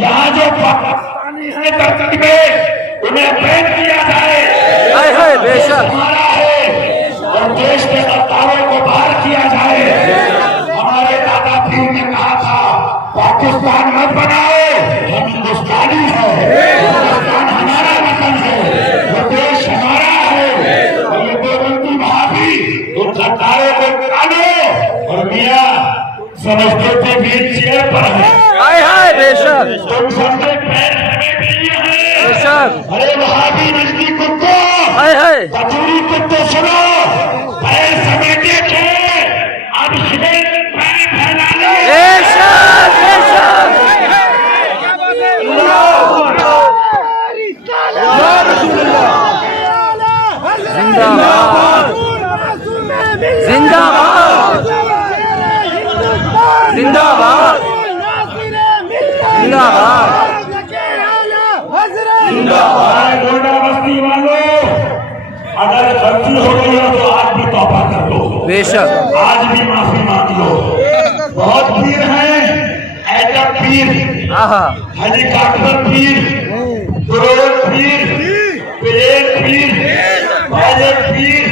یہاں جو پاکستانی ہیں دھرتی پہ انہیں بین کیا جائے، بے شک ہمارا ہے، اور دیش کے غداروں کو باہر کیا جائے۔ ہمارے دادا پیر نے کہا تھا پاکستان مت بناؤ، ہم ہندوستانی ہیں، ہندوستان ہمارا وطن ہے، وہ دیش ہمارا ہے، اور یہ دیوبندی وہابی ان غداروں کو نکالو۔ اور میاں سمجھتے تھے بیچ چیئر پر ہے، بے شک تم سب سے پیر سمیٹ لیے بے ہیں۔ شک ارے وہابی نجدی کتوں، کچوری کتوں سنو، پیر سمیٹے تھے، اب شیر پیر پھیلا لیے۔ بے شک بے شک زندہ باد زندہ باد زندہ باد زندہ باد گونڈا بستی والوں، اگر غلطی ہو گئی ہو تو آج بھی توبہ کر لو، بے شک آج بھی معافی مانگ لو۔ بہت پیر ہیں، ایٹم پیر، ہیلی کاپٹر پیر، ڈرون پیر، پلیٹ پیر، پائلٹ پیر،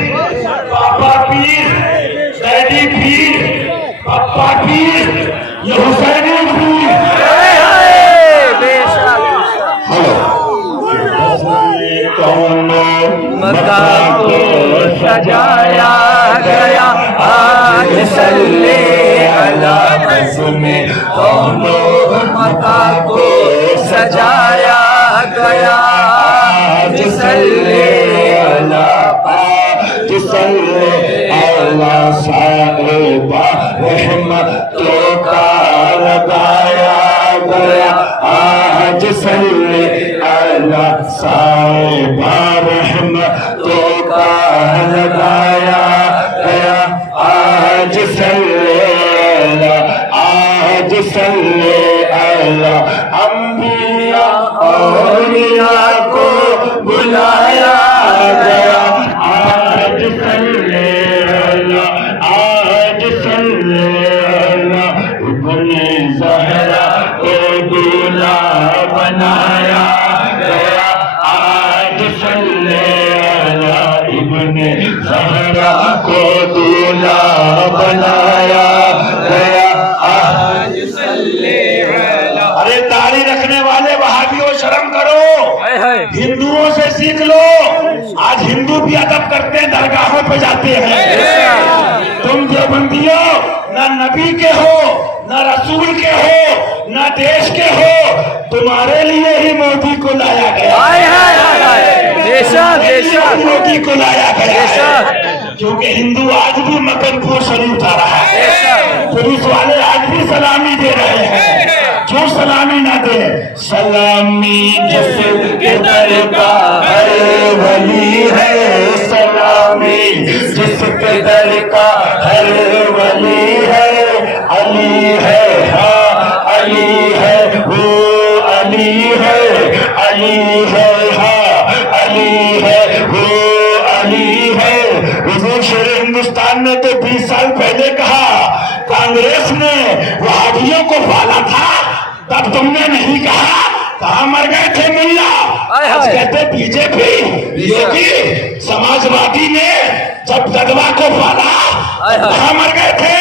پاپا پیر، ڈیڈی پیر، پپا پیر، یہ حسینی پیر۔ بے شک مکہ کو سجایا گیا آج صلی علی بزم کونو، مکہ کو سجایا گیا آج صلی علی آج صلی علی صاحبہ رحمتوں کا لگایا گیا، آج صلی علی صاحبہ رحمتوں کا لگایا گیا، آج صلی علی، آج صلی علی انبیاء اولیاء کو بلایا گیا، آج صلی علی، آج صلی علی ابن زہرا کو دولہا بنایا گیا، آج صلی علی ابن زہرا کو دولہا بنایا گیا، آج صلی علی۔ ارے داڑھی رکھنے والے وہابیوں شرم کرو، ہندوؤں سے سیکھ لو، آج ہندو بھی ادب کرتے ہیں، درگاہوں پہ جاتے ہیں۔ تم دیوبندیوں نہ نبی کے ہو، نہ رسول کے ہو، نہ دیش کے ہو، تمہارے لیے ہی مودی کو لایا گیا، بے شک بے شک مودی کو لایا گیا ہے، کیونکہ ہندو آج بھی مکن پور شریف جا رہا ہے، پولیس والے آج بھی سلامی دے رہے ہیں، کیوں سلامی نہ دے؟ سلامی جس کے در کا ہر ولی ہے، سلامی جس کے در کا ہر ولی ہے، علی ہے ہاں علی ہے وہ علی ہے، علی ہے ہاں علی ہے وہ علی ہے۔ حضور شیر ہندوستان نے تو 20 سال پہلے کہا، کانگریس نے وہابیوں کو پالا تھا، تب تم نے نہیں کہا، کہاں مر گئے تھے ملا؟ آج کہتے بی جے پی، یوگی، سماجوادی نے جب جدوا کو پالا کہاں مر گئے تھے؟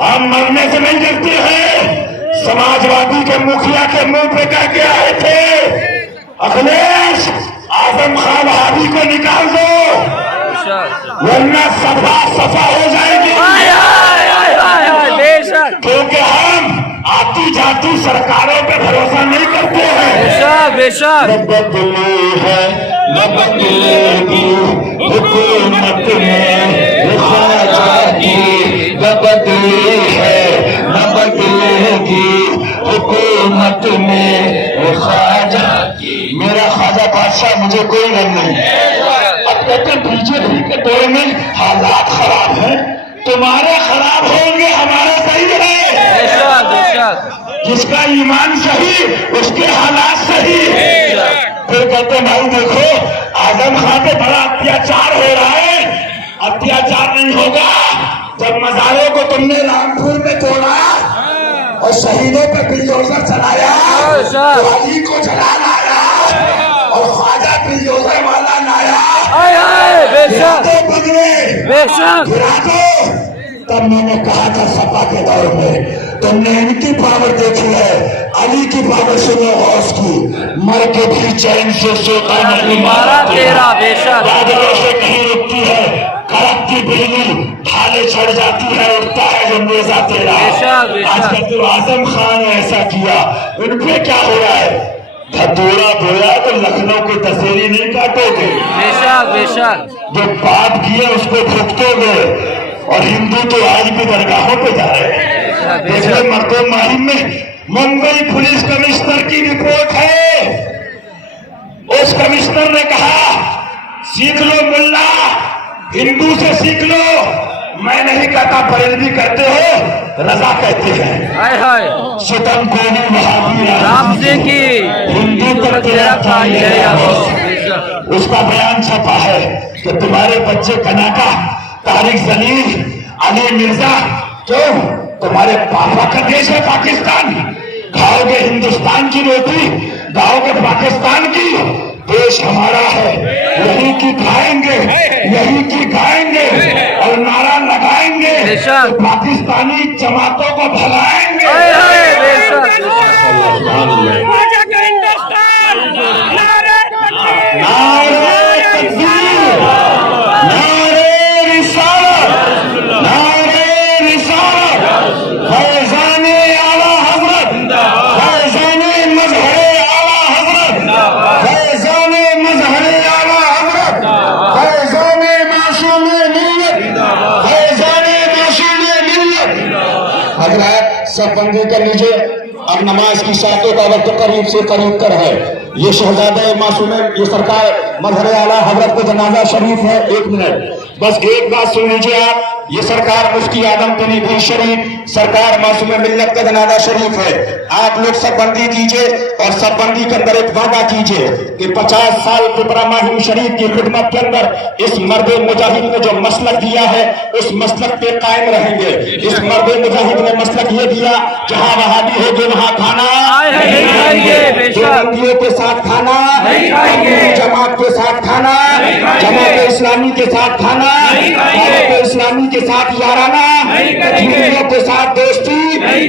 ہم مرنے سے نہیں ڈرتے ہیں، سماجوادی کے مکھیا کے منہ پہ کہہ کے آئے تھے اکھلیش اعظم خان وہابی کو نکال دو ورنہ صفا صفا ہو جائے گی، کیونکہ ہم آتی جاتی سرکاروں پہ بھروسہ نہیں کرتے ہیں۔ بے شک نہ بدلی ہے نہ بدلے گی حکومت میں خواجہ کی، نہ بدلی ہے نہ بدلے گی حکومت میں خواجہ کی۔ میرا خواجہ بادشاہ مجھے کوئی غم نہیں، اب کہتے بی جے پی کے دور میں حالات خراب ہیں، تمہارے خراب ہوں گے ہمارا صحیح ہے، جس کا ایمان صحیح اس کے حالات صحیح۔ پھر کہتے ہیں بھائی دیکھو اعظم خان پہ بڑا اتیاچار ہو رہا ہے، اتیاچار نہیں ہوگا، جب مزاروں کو تم نے رامپور میں توڑا اور شہیدوں پہ بلڈوزر چلایا تو علی کو جلانا آیا اور خواجہ بلڈوزر والا لایا بے شک گرا دو بگڑے بے شک گرا دو. تب میں نے کہا تھا سپا کے دور میں تم نے ان کی پاور دیکھی ہے, علی کی پاور سنو غوث کی, مر کے بھی چین سے سوتا نہیں مارا تیرا. بے شک بادلوں سے نہیں رکتی ہے, کڑکتی بجلی ڈھالے چڑھ جاتی ہے, اٹھتا ہے جو نیزہ تیرا. بے شک بے آج شک کل تو اعظم خان نے ایسا کیا, ان پہ کیا ہو رہا ہے؟ دھتورا بویا تو لکھنؤ کو دسہری نہیں کاٹو گے, بے شک بے شک جو پاپ کیے اس کو بھگتو گے. اور ہندو تو آج بھی درگاہوں پہ جا رہے ہیں. دیکھیں مردوں ماہم میں ممبئی پولیس کمشنر کی رپورٹ ہے, اس کمشنر نے کہا سیکھ لو ملا, ہندو سے سیکھ لو. میں نہیں کہتا بریلوی کرتے ہو, رضا کہتے ہیں. ہائے ہائے ستم کونی وہابی رام سے کی ہندو کا تیرا کھائی ہے یا ہو. اس کا بیان چھپا ہے کہ تمہارے بچے کناٹا, طارق زلیل, علی مرزا, کیوں تمہارے پاپا کا دیش ہے پاکستان, کھاؤ گے ہندوستان کی روٹی, کھاؤ گے پاکستان کی. دیش ہمارا ہے, یہی کی کھائیں گے, یہی کی کھائیں گے, اور نعرہ لگائیں گے تو پاکستانی جماعتوں کو بھلائیں گے. بے شک سب بندی کر لیجئے, اب نماز کی ساعتوں کا وقت قریب سے قریب کر ہے. یہ شہزادہ معصوم, یہ سرکار مظہر اعلیٰ حضرت کو جنازہ شریف ہے. 1 منٹ بس ایک بات سن لیجئے آپ, یہ سرکار مفتی اعظم تنیبی شریف سرکار معصوم ملت کا جنازہ شریف ہے. آپ لوگ سب بندی کیجئے اور سب بندی کے اندر ایک وعدہ کیجئے کہ 50 سال پپرا ماہم شریف کی خدمت کے اندر اس مرد مجاہد نے جو مسلک دیا ہے اس مسلک پہ قائم رہیں گے. اس مرد مجاہد نے مسلک یہ دیا, جہاں وہابی ہو گے وہاں کھانا, بندیوں کے ساتھ کھانا, جماعت کے ساتھ کھانا, جماعت اسلامی کے ساتھ کھانا, جماعت اسلامی کے ساتھ یارانہ, ہندوؤں کے ساتھ دوستی,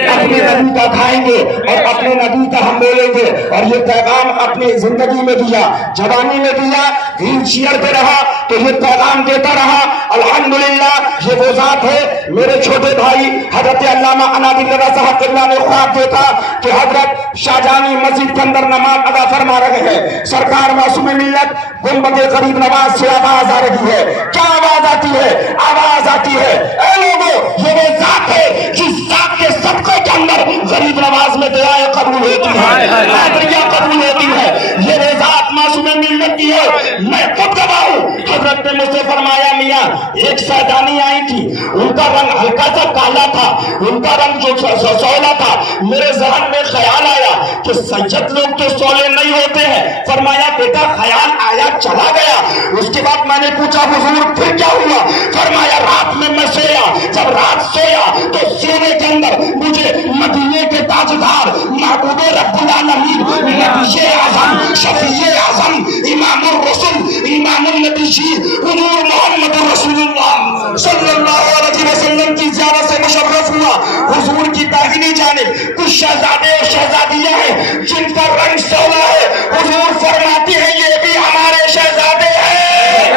اپنے نبی کا کھائیں گے اور اپنے نبی کا ہم بولیں گے. اور یہ پیغام اپنی زندگی میں دیا, جوانی میں دیا, ویل چیئر پہ رہا تو یہ پیغام دیتا رہا. الحمدللہ یہ وہ ذات ہے. میرے چھوٹے بھائی حضرت علامہ عنابی اللہ صاحب قبلہ نے خواب دیکھا کہ حضرت شاہجہانی مسجد کے اندر نماز ادا فرما رہے ہیں. سرکار معصوم ملت گنبد قریب نواز سے آواز آ رہی ہے. کیا آواز آتی ہے؟ آواز آتی ہے, اے لوگوں یہ وہ ذات ہے جس ذات کے صدقے کے اندر غریب نواز میں دعائیں قبول ہوتی ہیں, حاضریاں قبول ہوتی ہیں. یہ وہ ذات معصوم ملت کی ہے. میں خود گواہ ہوں. حضرت نے مجھ سے فرمایا میاں ایک سیدانی آئی تھی, ان کا رنگ ہلکا سا کالا تھا, ان کا رنگ جو سولا تھا. میرے ذہن میں خیال آیا کہ سید لوگ تو سولے نہیں ہوتے ہیں. فرمایا بیٹا خیال آیا چلا گیا. اس کے بعد میں نے پوچھا حضور پھر کیا ہوا؟ فرمایا رات میں میں سویا, جب رات سویا تو سونے کے اندر مجھے مدینے کے تاجدار محبوب رب العالمین نبی اعظم شفیع اعظم امام الرسل امام النبی حضور محمد رسول اللہ صلی اللہ علیہ وسلم کی زیارت سے مشرف ہوا. حضور کی داہنی جانب کچھ شہزادے اور شہزادیاں ہیں جن کا رنگ سولا ہے. حضور فرماتے ہیں یہ بھی ہمارے شہزادے ہیں.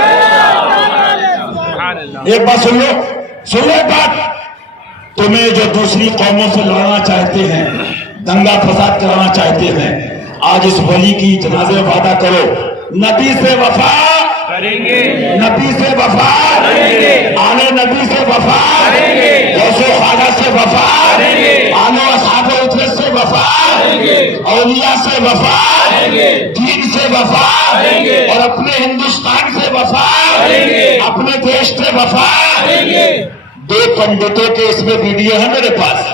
ایک بات سن لو بات, تمہیں جو دوسری قوموں سے لڑنا چاہتے ہیں, دنگا فساد کرانا چاہتے ہیں, آج اس ولی کی جنازے وعدہ کرو, نبی سے وفا کریں گے, نبی سے وفا کریں گے, آنے نبی سے وفا کریں گے, غوث خواجہ سے وفا کریں گے, آنے اصحاب اطرت سے وفا کریں گے, اولیاء سے وفا کریں گے, دین سے وفا کریں گے, اور اپنے ہندوستان سے وفا کریں گے, اپنے دیش سے وفا کریں گے. 2 پنڈتوں کے اس میں ویڈیو ہے میرے پاس.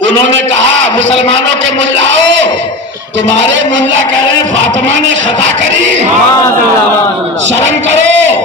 انہوں نے کہا مسلمانوں کے ملاؤ, تمہارے ملا کہہ رہے ہیں فاطمہ نے خطا کری, شرم کرو,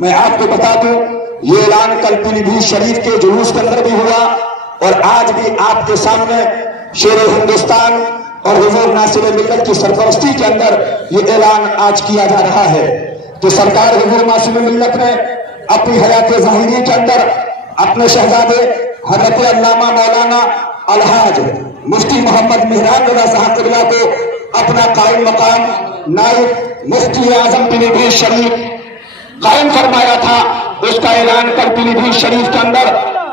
میں آپ کو بتا دوں یہ اعلان کل پیلی بھیت شریف کے جلوس کے اندر بھی ہوا اور آج بھی آپ کے سامنے شیر ہندوستان اور حضور ناصر ملت کی سرپرستی کے اندر یہ اعلان آج کیا جا رہا ہے کہ سرکار حضور ناصر ملت نے اپنی حیات ظاہری کے اندر اپنے شہزادے حضرت علامہ مولانا الحاج مفتی محمد مہران رضا صاحب قبلہ کو اپنا قائم مقام نائب مفتی اعظم پیلی بھیت شریف قائم فرمایا تھا. اس کا اعلان کل پیلی بھیت شریف کے اندر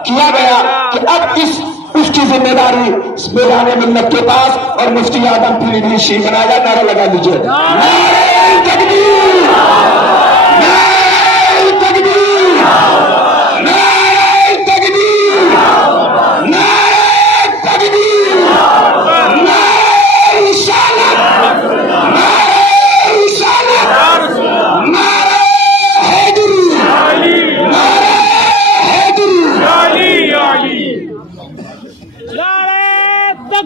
کیا گیا کہ اب اس کی ذمہ داری میدان ملت کے پاس اور مفتی اعظم پیلی بھیت شریف بنایا. نعرہ لگا لیجیے نعرہ تکبیر، نعرہ تکبیر، نعرہ تکبیر، نعرہ تکبیر، نعرہ رسالت، نعرہ رسالت، نعرہ حیدری، نعرہ حیدری.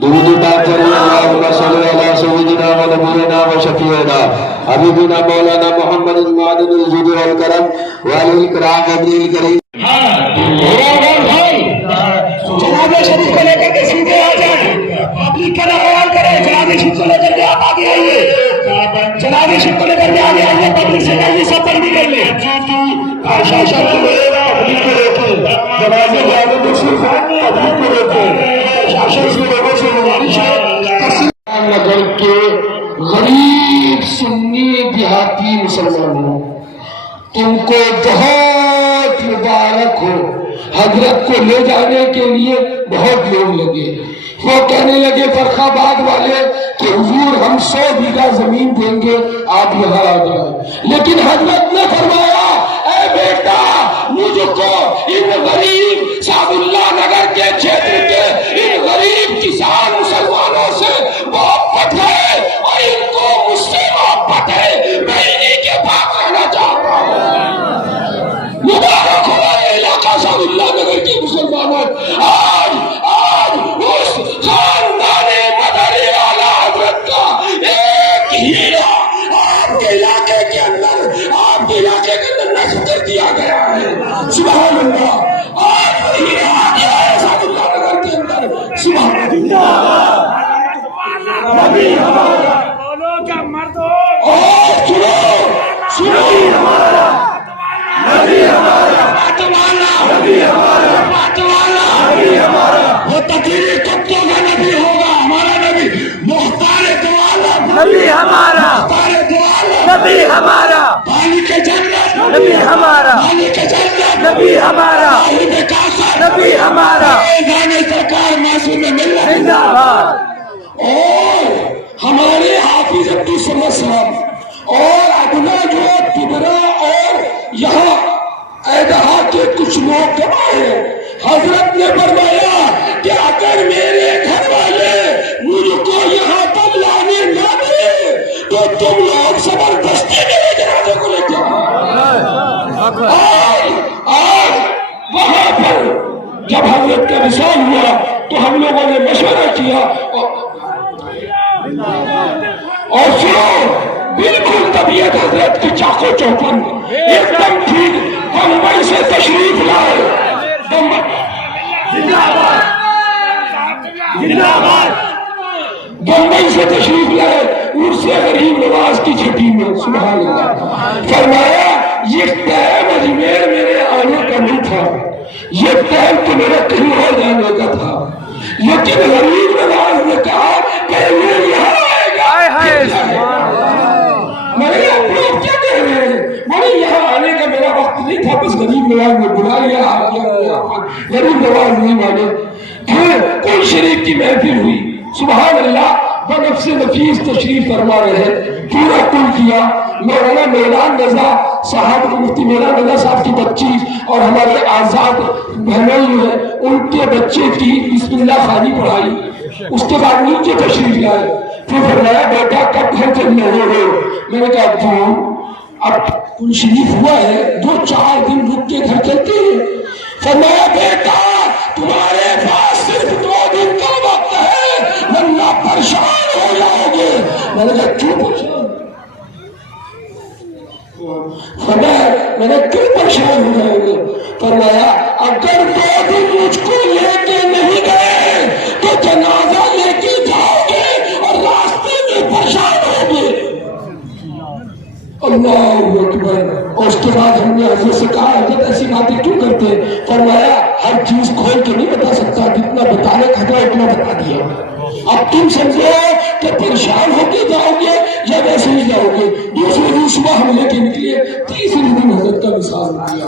درود پاک پڑھیے اللہم صلی علی سیدنا و نبینا و شفیعنا حبیبنا مولانا محمد المعدن الجود والکرم وعلی الکرام ابن الکریم. جناب شریف کو لے کر کے سیدھے آ جائیں، پبلک کا خیال کریں. جناب شریف کو لے کر کے آپ آگے آئیے، جناب شریف کو لے کر کے آگے آئیے. پبلک سے کہیے سب بندی کر لیں. نگر کے غریب سنی دیہاتی مسلمانوں تم کو بہت مبارک ہو. حضرت کو لے جانے کے لیے بہت لوگ لگے. وہ کہنے لگے فرخ آباد والے کہ حضور ہم 100 بیگھہ زمین دیں گے آپ یہاں آ جائیں. لیکن حضرت نے فرمایا اے بیٹا مجھ کو ان غریب صاحب اللہ نگر کے چھیتر کے ان غریب کسان مسلمانوں سے محبت ہے اور ان کو مجھ سے محبت ہے. میں انہیں کے پاس رہنا چاہتا ہوں. مبارک ہو اے علاقہ صاحب اللہ نگر کے مسلمانوں. آج اس خاندان مدنی والا حضرت کا ایک ہیرا آپ کے علاقے کے اندر نصب کر دیا گیا ہے. سبحان اللہ. آج وہ ہیرا آ گیا ہے صاحب اللہ نگر کے اندر. سبحان اللہ. نبی ہمارا اور سنو نبی ہمارا وہ تقریر کتوں کا نبی ہوگا. ہمارا نبی مختار دو عالم، نبی ہمارا، مختار دو عالم، نبی ہمارا، مالک جنت، نبی ہمارا، مالک جنت، نبی ہمارا، صاحب کاثر، نبی ہمارا. ایزان سرکار معصوم ملت زندہ باد. اور ہمارے حافظ عبد الصمد صاحب اور ادنا جو تبرا اور یہاں ایدہا کے کچھ لوگ جمع ہیں. حضرت نے فرمایا کہ اگر میرے گھر والے مجھ کو یہاں پر لانے نہ دے تو تم لوگ زبردستی میرے جنازے کو لے جاؤ. آج وہاں پر جب حضرت کا وصال ہوا تو ہم لوگوں نے مشورہ کیا اور سنو بالکل طبیعت حضرت کی چاقو چوپن ایک دم ٹھیک. بمبئی سے تشریف لائے، بمبئی سے تشریف لائے عرس غریب نواز کی چھٹی میں. سبحان اللہ. فرمایا یہ ٹائم اجمیر میرے آنے کا نہیں تھا، یہ ٹائم تو میرا کہیں اور جانے کا تھا. لیکن غریب نواز نے کہا پہلے یہاں آئے گا. میں نے آپ لوگ کیا کہہ رہے ہیں؟ میں یہاں آنے کا میرا وقت نہیں تھا، بس غریب نواز نے بلا لیا. غریب نواز نہیں مانے. پھر کوئی شریف کی محفل ہوئی. سبحان اللہ. بنفس نفیس تشریف فرما رہے ہیں. پورا کل کیا. مولانا میران رضا صاحب مفتی میران رضا صاحب کی بچی اور ہمارے آزاد بہنیں جو ہیں ان کے بچے کی بسم اللہ خانی پڑھائی. اس کے بعد نیچے تشریف لائے. پھر فرمایا بیٹا کب گھر چلنے ہو؟ میں نے کہا تو اب کل شریف ہوا ہے 2-4 دن رک کے گھر چلتے ہیں. فرمایا بیٹا تمہارے پاس صرف 2 دن کا وقت ہے ورنہ پریشان ہو جاؤ گے. میں نے کہا کیوں پریشان؟ فرمایا میں نے کیوں پریشان ہو جاؤ گے؟ فرمایا اگر وہ بھی مجھ کو لے کے نہیں گئے تو جنازہ لے کے جاؤ گے اور راستے میں پریشان ہوگے۔ اللہ اکبر۔ اور اس کے بعد ہم نے حضرت سے کہا حضرت ایسی باتیں کیوں کرتے ہیں؟ فرمایا ہر چیز کھول کے نہیں بتا سکتا، جتنا بتانے کا تھا اتنا بتا دیا۔ اب تم سمجھو کہ پریشان ہو کے جاؤ گے یا ویسے ہی جاؤ گے۔ دوسرے دن صبح ہم لے کے نکلے، تیسرے دن حضرت کا وصال ہو گیا۔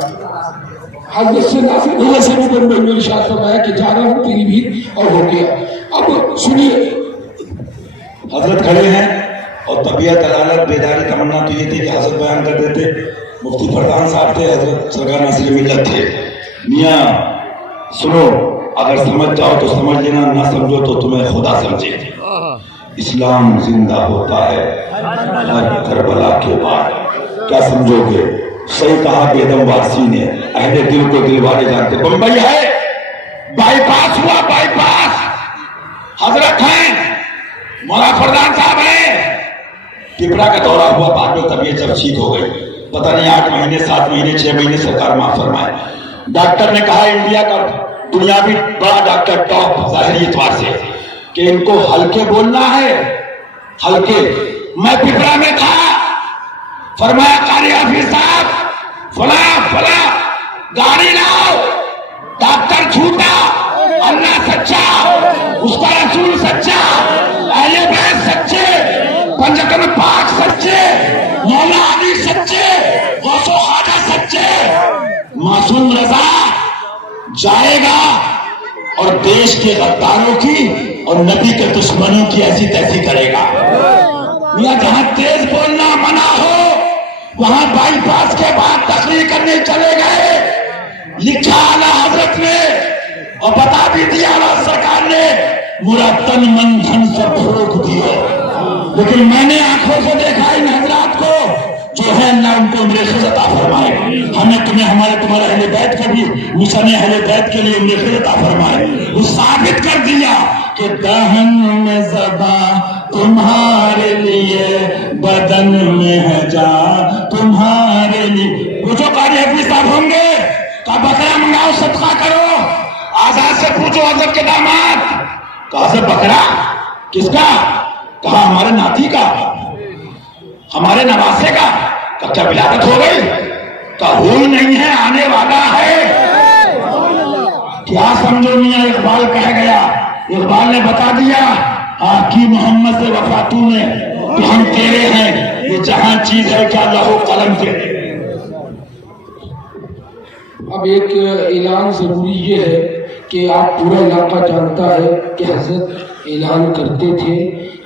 حضرت سے ناصر اللہ سے بھی بن میرے ارشاد فرمایا کہ جا رہا ہوں تیری بھی، اور ہو گیا۔ اب سنیے، حضرت کھڑے ہیں اور طبیعت عدالت بیداری تمنا تو یہ تھی کہ حضرت بیان کر دیتے۔ مفتی فردان صاحب تھے، حضرت سرکار ناصر ملت تھے۔ میاں سنو، اگر سمجھ جاؤ تو سمجھ لینا، نہ سمجھو تو تمہیں خدا سمجھے۔ اسلام زندہ ہوتا ہے ہر کربلا کے بعد۔ کیا سمجھو گے؟ صحیح کہا کہ ادم وارسی نے، اہل دل کو دل والے جانتے۔ بمبئی ہے، بائی پاس ہوا، بائی پاس حضرت ہیں، مولانا فردان صاحب ہیں، ٹپرا کا دورہ ہوا، بعد میں طبیعت جب ٹھیک ہو گئی، پتہ نہیں 8 مہینے 7 مہینے 6 مہینے سرکار معاف فرمائے۔ ڈاکٹر نے کہا انڈیا کا دنیاوی بڑا ڈاکٹر ٹاپ ظاہری اعتبار سے کہ ان کو ہلکے بولنا ہے، ہلکے۔ میں ٹپرا میں تھا، فرمایا قاری حافظ صاحب فلاں فلاں گاڑی لاؤ، ڈاکٹر جھوٹا، اللہ سچا، اس کا رسول سچا، اہل بیت سچے، پنجتن پاک سچے، مولا علی سچے، غوث و خواجہ سچے۔ معصوم رضا جائے گا اور دیش کے غداروں کی اور نبی کے دشمنوں کی ایسی تیسی کرے گا۔ یا جہاں تیز بولنا منع ہو وہاں بائی پاس کے بعد تقریر کرنے چلے گئے، لکھا اعلیٰ حضرت نے اور بتا بھی دیا اعلیٰ سرکار نے، مرتن من دھن سب پھونک دیے۔ لیکن میں نے آنکھوں سے دیکھا ان حضرات کو، جو ہے اللہ ان کو عمر خیز عطا فرمائے، ہمیں تمہیں تمہارے اہل بیت کا بھی مشن اہل بیت کے لیے عمر خیز عطا فرمائے۔ وہ ثابت کر دیا کہ دہن میں زباں تمہارے لیے، بدن میں ہے جان تمہارے لیے۔ پوچھو قاری حافظ صاحب ہوں گے، کہا بکرا منگاؤ صدقہ کرو۔ آزاد سے پوچھو حضرت کے داماد، کہا سے بکرا کس کا؟ کہا ہمارے ناتی کا، ہمارے نواسے کا۔ کہا کیا ولادت ہو گئی؟ کہا ہوئی نہیں ہے، آنے والا ہے۔ کیا سمجھو میاں اقبال کہہ گیا، اقبال نے بتا دیا آقی محمد سے وفاتو میں کہ ہم تیرے ہیں، یہ جہاں چیز ہے کیا لہو قلم سے۔ اب ایک اعلان ضروری یہ ہے کہ آپ پورا علاقہ جانتا ہے کہ حضرت اعلان کرتے تھے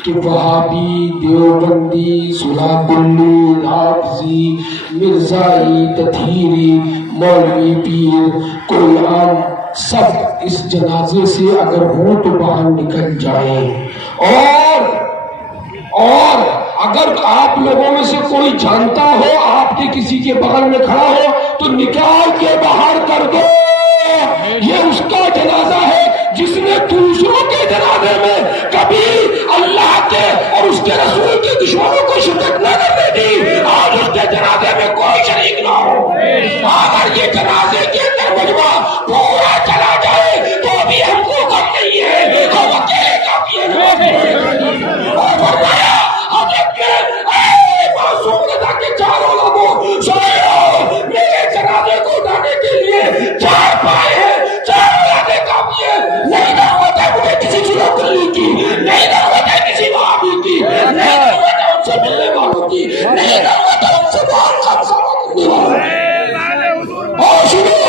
کہ وہابی، دیوبندی، سلا کلی، حافظی، مرزائی، تطہیری، مولوی، پیر، کوئی عام، سب اس جنازے سے اگر ہو تو باہر نکل جائیں۔ اور اگر آپ لوگوں میں سے کوئی جانتا ہو آپ کے کسی کے بغل میں کھڑا ہو تو نکال کے باہر کر دو۔ یہ اس کا جنازہ ہے جس نے دوسروں کے جنازے میں کبھی اللہ کے اور اس کے رسول کے دشمنوں کو شرکت نہ کرنے دی۔ آج اس کے جنازے میں کوئی شریک نہ ہو۔ اگر یہ جنازے کے اندر مجمع پورا چلا جائے تو بھی ہم کو غم نہیں ہے، ہم اکیلے کافی ہیں۔ اور فرمایا حضرت نے اے معصوم رضا کے 4 اولادوں سنو، میرے جنازے کو اٹھانے کے لیے 4 پائے ہیں، 4 اولادیں کافی ہیں۔ نہیں ضرورت ہے مجھے کسی صورت علی کی، نہیں ضرورت ہے کسی وہابی کی، نہیں ضرورت ہے ان سے ملنے والوں کی، نہیں ضرورت ہے ان سے بہت خدشہ کرنے والوں کی۔ اور سنو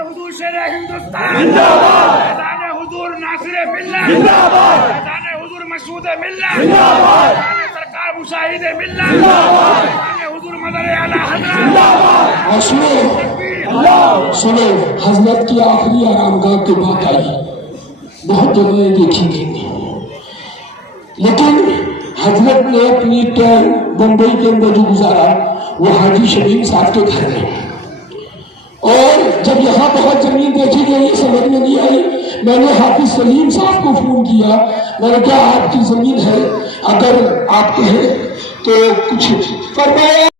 حضور شیر ہندوستان زندہ باد، حضور ناصر ملت زندہ باد، حضور مسعود ملت زندہ باد، سرکار مشاہد ملت زندہ باد، حضور مدر اعلی حضرت زندہ باد۔ اور سنو حضرت کی آخری آرامگاہ کی بات آئی، بہت جگہیں دیکھی گئی، لیکن حضرت نے اپنی ٹائم بمبئی کے اندر جو گزارا وہ حاجی شمیم صاحب کے گھر میں، اور جب یہاں بہت زمین دیکھی گئی سمجھ میں نہیں آئی، میں نے حافظ سلیم صاحب کو فون کیا، میں نے کہا آپ کی زمین ہے اگر آپ کہیں تو کچھ فرمایا۔